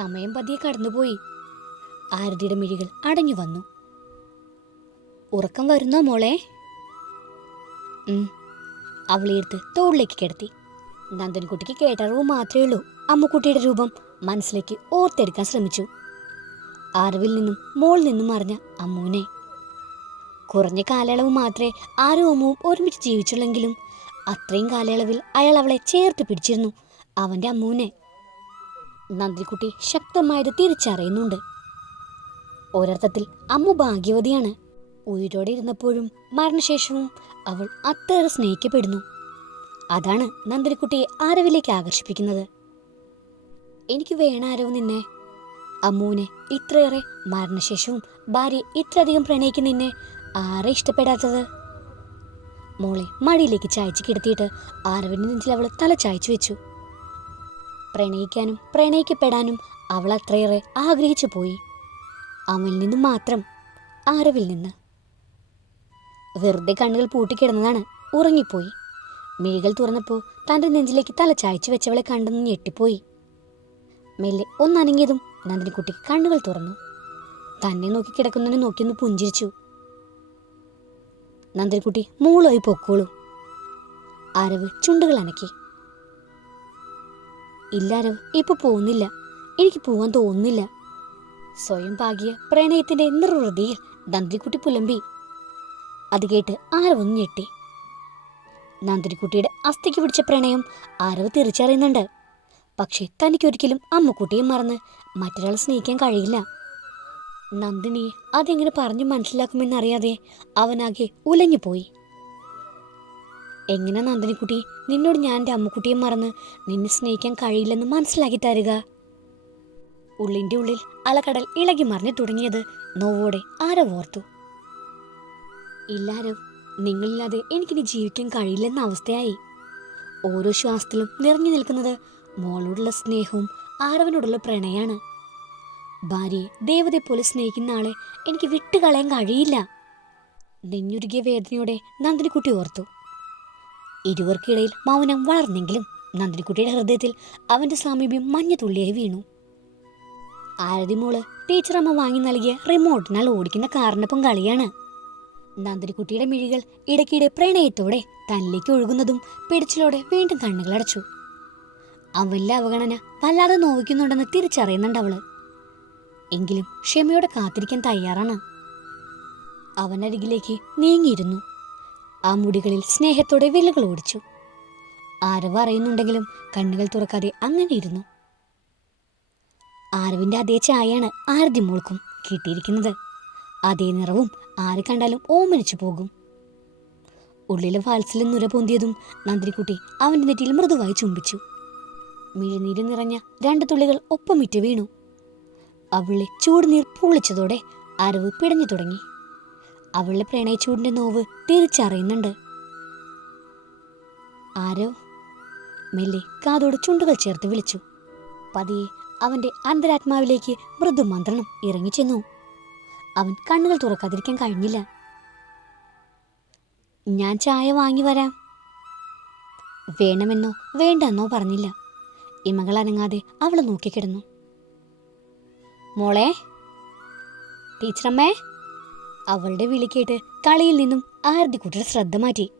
സമയം പതിയെ കടന്നുപോയി. ആരതിയുടെ മിഴികൾ അടഞ്ഞു വന്നു. ഉറക്കം വരുന്നോ മോളെ. അവളെ തോളിലേക്ക് കിടത്തി. നന്ദൻകുട്ടിക്ക് കേട്ടറിവ് മാത്രമേ ഉള്ളൂ. അമ്മക്കുട്ടിയുടെ രൂപം മനസ്സിലേക്ക് ഓർത്തെടുക്കാൻ ശ്രമിച്ചു. അറിവിൽ നിന്നും മോളിൽ നിന്നും അറിഞ്ഞ അമ്മുവിനെ. കുറഞ്ഞ കാലയളവ് മാത്രമേ ആരും അമ്മുവും ഒരുമിച്ച് ജീവിച്ചുള്ളെങ്കിലും അത്രയും കാലയളവിൽ അയാൾ അവളെ ചേർത്ത് പിടിച്ചിരുന്നു. അവന്റെ അമ്മുവിനെ നന്ദിക്കുട്ടി ശക്തമായത് തിരിച്ചറിയുന്നുണ്ട്. ഒരർത്ഥത്തിൽ അമ്മ ഭാഗ്യവതിയാണ്. ഉയരോടെ ഇരുന്നപ്പോഴും മരണശേഷവും അവൾ അത്ര സ്നേഹിക്കപ്പെടുന്നു. അതാണ് നന്ദിനിക്കുട്ടിയെ ആരവിലേക്ക് ആകർഷിപ്പിക്കുന്നത്. എനിക്ക് വേണ ആരവ് നിന്നെ. അമ്മുവിനെ ഇത്രയേറെ മരണശേഷവും ഭാര്യ ഇത്രയധികം പ്രണയിക്കുന്ന നിന്നെ ആരെ ഇഷ്ടപ്പെടാത്തത്? മോളെ മടിയിലേക്ക് ചായച്ച് കിടത്തിയിട്ട് ആരവിന്റെ നെഞ്ചിൽ അവൾ തല ചായച്ചു വെച്ചു. പ്രണയിക്കാനും പ്രണയിക്കപ്പെടാനും അവൾ അത്രയേറെ ആഗ്രഹിച്ചു പോയി. അവനിൽ നിന്ന് മാത്രം ആരവിൽ നിന്ന്. വെറുതെ കണ്ണുകൾ പൂട്ടിക്കിടന്നതാണ് ഉറങ്ങിപ്പോയി. മിഴികൾ തുറന്നപ്പോൾ തന്റെ നെഞ്ചിലേക്ക് തല ചായച്ചു വെച്ചവളെ കണ്ടെന്ന് ഞെട്ടിപ്പോയി. മെല്ലെ ഒന്നനങ്ങിയതും നന്ദിനിക്കുട്ടിക്ക് കണ്ണുകൾ തുറന്നു. തന്നെ നോക്കി കിടക്കുന്നതിനെ നോക്കിയൊന്ന് പുഞ്ചിരിച്ചു. നന്ദിനിക്കുട്ടി മൂളായി പൊക്കോളൂ. ആരവ് ചുണ്ടുകൾ അനക്കി. ഇല്ല ആരവ് ഇപ്പൊ പോകുന്നില്ല. എനിക്ക് പോവാൻ തോന്നുന്നില്ല. സ്വയം പാകിയ പ്രണയത്തിന്റെ നിർവൃതിയിൽ നന്ദിക്കുട്ടി പുലമ്പി. അത് കേട്ട് ആരവൊന്ന് ഞെട്ടി. നന്ദിനിക്കുട്ടിയുടെ അസ്ഥിക്ക് പിടിച്ച പ്രണയം ആരവ് തിരിച്ചറിയുന്നുണ്ട്. പക്ഷെ തനിക്കൊരിക്കലും അമ്മക്കുട്ടിയെ മറന്ന് മറ്റൊരാളെ സ്നേഹിക്കാൻ കഴിയില്ല. നന്ദിനിയെ അതെങ്ങനെ പറഞ്ഞു മനസ്സിലാക്കുമെന്നറിയാതെ അവനാകെ ഉലഞ്ഞുപോയി. എങ്ങനെ നന്ദിനിക്കുട്ടി? നിന്നോട് ഞാൻ എന്റെ അമ്മക്കുട്ടിയെ മറന്ന് നിന്നെ സ്നേഹിക്കാൻ കഴിയില്ലെന്ന് മനസ്സിലാക്കി തരിക. ഉള്ളിന്റെ ഉള്ളിൽ അലക്കടൽ ഇളകി മറിഞ്ഞു തുടങ്ങിയത് നോവോടെ ആരവോർത്തു ഇല്ലാരവ് നിങ്ങളില്ലാതെ എനിക്കിനി ജീവിക്കാൻ കഴിയില്ലെന്ന അവസ്ഥയായി. ഓരോ ശ്വാസത്തിലും നിറഞ്ഞു നിൽക്കുന്നത് മോളോടുള്ള സ്നേഹവും ആരവനോടുള്ള പ്രണയാണ്. ഭാര്യയെ ദേവതയെ പോലെ സ്നേഹിക്കുന്ന ആളെ എനിക്ക് വിട്ടുകളയാൻ കഴിയില്ല. നെഞ്ഞുരുകിയ വേദനയോടെ നന്ദിനിക്കുട്ടി ഓർത്തു. ഇരുവർക്കിടയിൽ മൗനം വളർന്നെങ്കിലും നന്ദിനിക്കുട്ടിയുടെ ഹൃദയത്തിൽ അവന്റെ സാമീപ്യം മഞ്ഞ തുള്ളിയായി വീണു. ആരതിമോൾ ടീച്ചറമ്മ വാങ്ങി നൽകിയ റിമോട്ടിനാൽ ഓടിക്കുന്ന കാറിനൊപ്പം കളിയാണ്. നന്ദിനിക്കുട്ടിയുടെ മിഴികൾ ഇടയ്ക്കിടെ പ്രണയത്തോടെ തന്നിലേക്ക് ഒഴുകുന്നതും പിടിച്ചിലോടെ വീണ്ടും കണ്ണുകളടച്ചു അവല്ല അവഗണന വല്ലാതെ നോവിക്കുന്നുണ്ടെന്ന് തിരിച്ചറിയുന്നുണ്ട് അവൾ. എങ്കിലും ക്ഷമയോടെ കാത്തിരിക്കാൻ തയ്യാറാണ്. അവനരികിലേക്ക് നീങ്ങിയിരുന്നു. ആ മുടികളിൽ സ്നേഹത്തോടെ വില്ലുകൾ ഓടിച്ചു. ആരവ് അറിയുന്നുണ്ടെങ്കിലും കണ്ണുകൾ തുറക്കാതെ അങ്ങനെ ഇരുന്നു. ആരവിന്റെ അതേ ചായയാണ് ആരതി മോൾക്കും കിട്ടിയിരിക്കുന്നത്. അതേ നിറവും ആര് കണ്ടാലും ഓമനിച്ചു പോകും. ഉള്ളിലെ വാത്സല്യം നുര പൊന്തിയതും നന്ദിനിക്കുട്ടി അവന്റെ നെറ്റിയിൽ മൃദുവായി ചുംബിച്ചു. മിഴിനീര് നിറഞ്ഞ രണ്ട് തുള്ളികൾ ഒപ്പമിറ്റ് വീണു. അവളെ ചൂടുനീർ പൊള്ളിച്ചതോടെ അരവ് പിടഞ്ഞു തുടങ്ങി. അവളുടെ പ്രണയച്ചൂടിന്റെ നോവ് തിരിച്ചറിയുന്നുണ്ട്. ആരോ മെല്ലെ കാതോട് ചുണ്ടുകൾ ചേർത്ത് വിളിച്ചു. പതിയെ അവന്റെ അന്തരാത്മാവിലേക്ക് മൃദുമന്ത്രണം ഇറങ്ങിച്ചെന്നു അവൻ കണ്ണുകൾ തുറക്കാതിരിക്കാൻ കഴിഞ്ഞില്ല. ഞാൻ ചായ വാങ്ങി വരാം. വേണമെന്നോ വേണ്ടെന്നോ പറഞ്ഞില്ല. ഇമകൾ അനങ്ങാതെ അവളെ നോക്കിക്കിടന്നു. മോളെ ടീച്ചറമ്മേ അവളുടെ വിളി കേട്ട് കളിയിൽ നിന്നും ആരതിക്കുട്ടിയുടെ ശ്രദ്ധ മാറ്റി.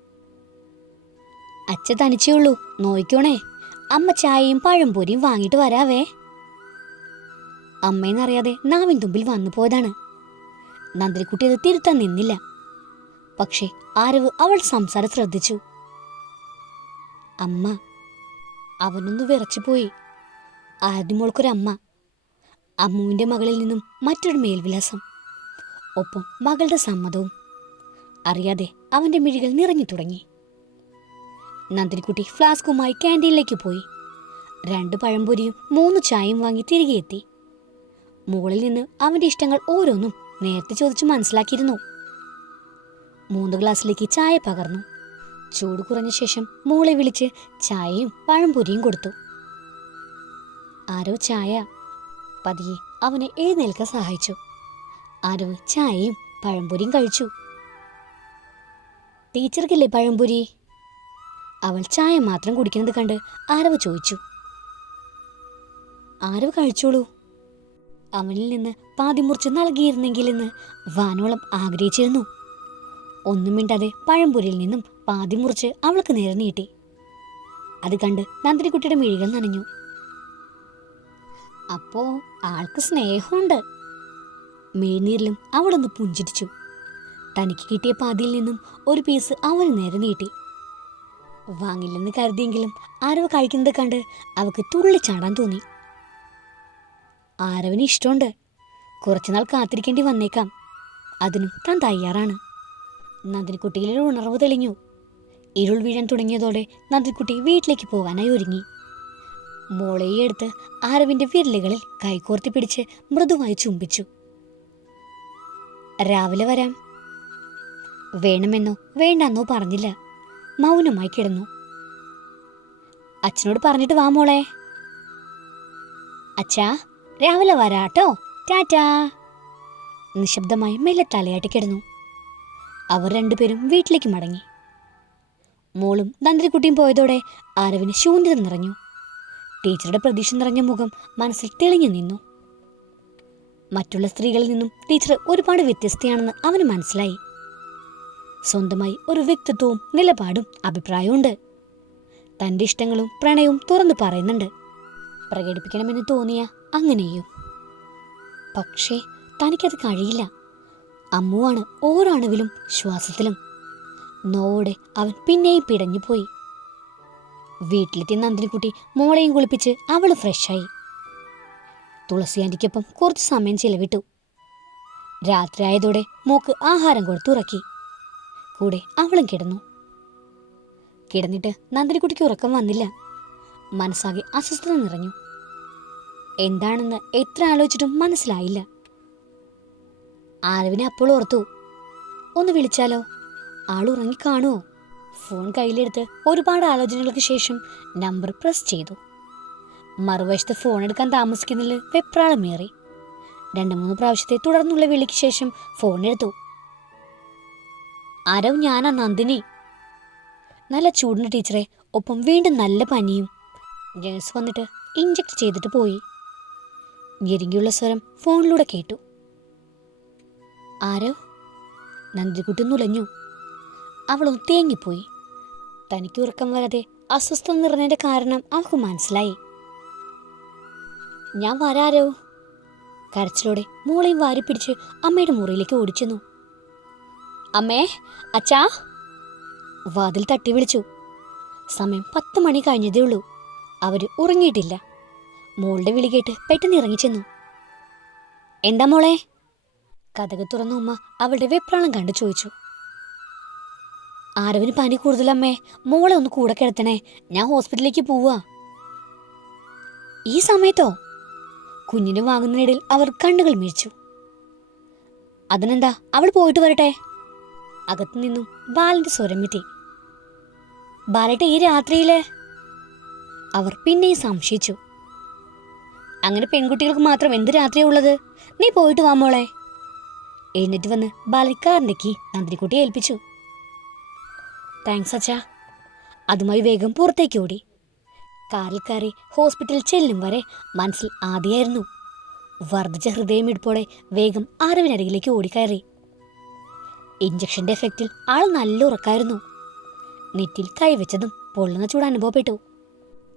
അച്ഛ തനിച്ചേ ഉള്ളൂ. നോയിക്കോണേ. അമ്മ ചായയും പഴംപൊരിയും വാങ്ങിയിട്ട് വരാവേ. അമ്മയെന്നറിയാതെ നാവിൻ തുമ്പിൽ വന്നു പോയതാണ്. നന്ദിനിക്കുട്ടി അത് തിരുത്താൻ നിന്നില്ല. പക്ഷേ ആരവ് അവൾ സംസാരം ശ്രദ്ധിച്ചു. അമ്മ അവനൊന്ന് വിറച്ചുപോയി ആദ്യമോൾക്കൊരമ്മ അമ്മുവിന്റെ മകളിൽ നിന്നും മറ്റൊരു മേൽവിലാസം. ഒപ്പം മകളുടെ സമ്മതവും. അറിയാതെ അവന്റെ മിഴികൾ നിറഞ്ഞു തുടങ്ങി. നന്ദിനിക്കുട്ടി ഫ്ലാസ്കുമായി ക്യാന്റീനിലേക്ക് പോയി. രണ്ട് പഴംപൊരിയും മൂന്ന് ചായയും വാങ്ങി തിരികെ എത്തി. മുകളിൽ നിന്ന് അവന്റെ ഇഷ്ടങ്ങൾ ഓരോന്നും നേരത്തെ ചോദിച്ചു മനസ്സിലാക്കിയിരുന്നു. മൂന്ന് ഗ്ലാസ്സിലേക്ക് ചായ പകർന്നു. ചൂട് കുറഞ്ഞ ശേഷം മോളെ വിളിച്ച് ചായയും പഴംപൊരിയും കൊടുത്തു. ആരോ ചായ? പതിയെ അവനെ എഴുന്നേൽക്കാൻ സഹായിച്ചു. ആരവ് ചായയും പഴംപൊരിയും കഴിച്ചു. ടീച്ചർക്കില്ലേ പഴംപൊരി? അവൾ ചായ മാത്രം കുടിക്കുന്നത് കണ്ട് ആരവ് ചോദിച്ചു. ആരവ് കഴിച്ചോളൂ. അവനിൽ നിന്ന് പാതി മുറിച്ച് നൽകിയിരുന്നെങ്കിലെന്ന് വാനോളം ആഗ്രഹിച്ചിരുന്നു. ഒന്നും മിണ്ടാതെ പഴംപൊരിയിൽ നിന്നും പാതി മുറിച്ച് അവൾക്ക് നേരെ നീട്ടി. അത് കണ്ട് നന്ദിനിക്കുട്ടിയുടെ മിഴികൾ നനഞ്ഞു. അപ്പോ ആൾക്ക് സ്നേഹമുണ്ട്. മേനീരിലും അവളൊന്ന് പുഞ്ചിരിച്ചു. തനിക്ക് കിട്ടിയ പാതിയിൽ നിന്നും ഒരു പീസ് അവൾ നേരെ നീട്ടി. വാങ്ങില്ലെന്ന് കരുതിയെങ്കിലും ആരവ് കഴിക്കുന്നത് കണ്ട് അവൾക്ക് തുള്ളി ചാടാൻ തോന്നി. ആരവിന് ഇഷ്ടമുണ്ട്. കുറച്ചുനാൾ കാത്തിരിക്കേണ്ടി വന്നേക്കാം. അതിനും താൻ തയ്യാറാണ്. നന്ദിനിക്കുട്ടിയിലൊരു ഉണർവ് തെളിഞ്ഞു. ഇരുൾ വീഴാൻ തുടങ്ങിയതോടെ നന്ദിക്കുട്ടി വീട്ടിലേക്ക് പോകാനായി ഒരുങ്ങി. മോളയെ എടുത്ത് ആരവിന്റെ വിരലുകളിൽ കൈകോർത്തി പിടിച്ച് മൃദുവായി ചുംബിച്ചു. രാവിലെ വരാം. വേണമെന്നോ വേണ്ടെന്നോ പറഞ്ഞില്ല. മൗനമായി കിടന്നു. അച്ഛനോട് പറഞ്ഞിട്ട് വാ മോളെ. അച്ഛാ രാവിലെ വരാട്ടോ ടാറ്റാ. നിശബ്ദമായി മെല്ലെ തലയാട്ടി കിടന്നു. അവർ രണ്ടുപേരും വീട്ടിലേക്ക് മടങ്ങി. മോളും തന്ത്രിക്കുട്ടിയും പോയതോടെ ആരവിന് ശൂന്യത നിറഞ്ഞു. ടീച്ചറുടെ പ്രതീക്ഷ നിറഞ്ഞ മുഖം മനസ്സിൽ തെളിഞ്ഞു നിന്നു. മറ്റുള്ള സ്ത്രീകളിൽ നിന്നും ടീച്ചർ ഒരുപാട് വ്യത്യസ്തയാണെന്ന് അവന് മനസ്സിലായി. സ്വന്തമായി ഒരു വ്യക്തിത്വവും നിലപാടും അഭിപ്രായവുമുണ്ട്. തന്റെ ഇഷ്ടങ്ങളും പ്രണയവും തുറന്നു പറയുന്നുണ്ട്. പ്രകടിപ്പിക്കണമെന്ന് തോന്നിയ അങ്ങനെയും. പക്ഷേ തനിക്കത് കഴിയില്ല. അമ്മുവാണ് ഓരോ അണുവിലും ശ്വാസത്തിലും. നോവോടെ അവൻ പിന്നെയും പിടഞ്ഞുപോയി. വീട്ടിലെത്തിയ നന്ദിനിക്കുട്ടി മോളെയും കുളിപ്പിച്ച് അവൾ ഫ്രഷായി. തുളസി ആന്റിക്കൊപ്പം കുറച്ച് സമയം ചിലവിട്ടു. രാത്രിയായതോടെ മോക്ക് ആഹാരം കൊടുത്തുറക്കി കൂടെ അവളും കിടന്നു. കിടന്നിട്ട് നന്ദിനിക്കുട്ടിക്ക് ഉറക്കം വന്നില്ല. മനസ്സാകെ അസ്വസ്ഥത നിറഞ്ഞു. എന്താണെന്ന് എത്ര ആലോചിച്ചിട്ടും മനസ്സിലായില്ല. ആരവിനെ അപ്പോൾ ഓർത്തു. ഒന്ന് വിളിച്ചാലോ? ആൾ ഉറങ്ങി കാണുമോ ഫോൺ കയ്യിലെടുത്ത് ഒരുപാട് ആലോചനകൾക്ക് ശേഷം നമ്പർ പ്രസ് ചെയ്തു. മറുവശത്ത് ഫോൺ എടുക്കാൻ താമസിക്കുന്നതിൽ വെപ്രാളമേറി രണ്ടു മൂന്ന് പ്രാവശ്യത്തെ തുടർന്നുള്ള വിളിക്ക് ശേഷം ഫോൺ എടുത്തു. ആരവ് ഞാനാ നന്ദിനി. നല്ല ചൂടിന് ടീച്ചറെ. ഒപ്പം വീണ്ടും നല്ല പനിയും. നേഴ്സ് വന്നിട്ട് ഇഞ്ചക്ട് ചെയ്തിട്ട് പോയി. ഞെരുങ്ങിയുള്ള സ്വരം ഫോണിലൂടെ കേട്ടു. ആരോ നന്ദിക്കുട്ടി നുലഞ്ഞു. അവളൊന്ന് തേങ്ങിപ്പോയി തനിക്ക് ഉറക്കം വരാതെ അസ്വസ്ഥം നിറഞ്ഞതിന്റെ കാരണം അവൾക്ക് മനസ്സിലായി. ഞാൻ വരാരോ? കരച്ചിലോടെ മോളെയും വാരി പിടിച്ച് അമ്മയുടെ മുറിയിലേക്ക് ഓടിച്ചെന്നു. അമ്മേ അച്ഛാ. വാതിൽ തട്ടി വിളിച്ചു. സമയം പത്ത് മണി കഴിഞ്ഞതേ ഉള്ളൂ. അവർ ഉറങ്ങിയിട്ടില്ല. മോളുടെ വിളി കേട്ട് പെട്ടെന്ന് ഇറങ്ങിച്ചെന്നു. എന്താ മോളെ? കഥക് തുറന്ന ഉമ്മ അവളുടെ വെപ്രാളം കണ്ട് ചോദിച്ചു. ആരവിന് പനി കൂടുതലമ്മേ മോളെ ഒന്ന് കൂടെ കിടത്തണേ. ഞാൻ ഹോസ്പിറ്റലിലേക്ക് പോവാ. ഈ സമയത്തോ? കുഞ്ഞിനെ വാങ്ങുന്നതിനിടയിൽ അവർ കണ്ണുകൾ മീഴ്ച്ചു. അതിനെന്താ? അവൾ പോയിട്ട് വരട്ടെ? അകത്തു നിന്നും ബാലന്റെ സ്വരം എത്തി ബാലട്ടെ ഈ രാത്രിയിൽ? അവർ പിന്നെയും സംശയിച്ചു. അങ്ങനെ പെൺകുട്ടികൾക്ക് മാത്രം എന്ത് രാത്രിയാ ഉള്ളത്? നീ പോയിട്ട് വാ മോളെ. എഴുന്നേറ്റ് വന്ന് ബാലക്കാരന്റെ കീ ഏൽപ്പിച്ചു. താങ്ക്സ് അച്ഛാ. അതുമായി വേഗം പുറത്തേക്ക് ഓടി. കാറിൽ കയറി ഹോസ്പിറ്റലിൽ ചെല്ലും വരെ മനസ്സിൽ ആദ്യമായിരുന്നു വർദ്ധിച്ച ഹൃദയമിടിപ്പോടെ വേഗം അറിവിനരികിലേക്ക് ഓടിക്കയറി. ഇഞ്ചക്ഷന്റെ എഫക്റ്റിൽ ആൾ നല്ല ഉറക്കായിരുന്നു. നെറ്റിൽ കൈവച്ചതും പൊള്ളുന്ന ചൂട് അനുഭവപ്പെട്ടു.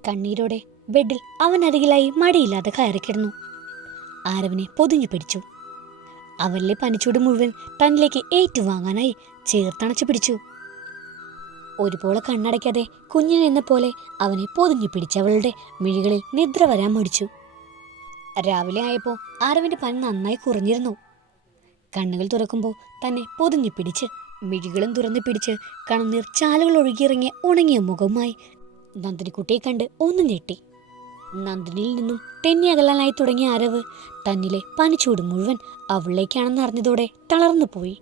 കണ്ണീരോടെ ബെഡിൽ അവനരികിലായി മടിയില്ലാതെ കയറിക്കിടന്നു ആരവിനെ പൊതിഞ്ഞു പിടിച്ചു. അവരിലെ പനിച്ചൂട് മുഴുവൻ തന്നിലേക്ക് ഏറ്റുവാങ്ങാനായി ചേർത്തണച്ചു പിടിച്ചു. ഒരുപോലെ കണ്ണടയ്ക്കാതെ കുഞ്ഞിനെ എന്ന പോലെ അവനെ പൊതിഞ്ഞു പിടിച്ചവളുടെ മിഴികളിൽ നിദ്ര വരാൻ മടിച്ചു. രാവിലെ ആയപ്പോൾ ആരവിന്റെ പനി നന്നായി കുറഞ്ഞിരുന്നു. കണ്ണുകൾ തുറക്കുമ്പോൾ തന്നെ പൊതിഞ്ഞു പിടിച്ച് മിഴികളും തുറന്നു പിടിച്ച് കണ്ണുനീർ ചാലുകൾ ഒഴുകിയിറങ്ങിയ ഉണങ്ങിയ മുഖവുമായി നന്ദിനിക്കുട്ടിയെ കണ്ട് ഒന്ന് ഞെട്ടി. നന്ദിനിയിൽ നിന്നും തെന്നി അകലാനായി തുടങ്ങിയ അരവ് തന്നിലെ പനിച്ചൂട് മുഴുവൻ അവളിലേക്കാണെന്ന് അറിഞ്ഞതോടെ തളർന്നു പോയി.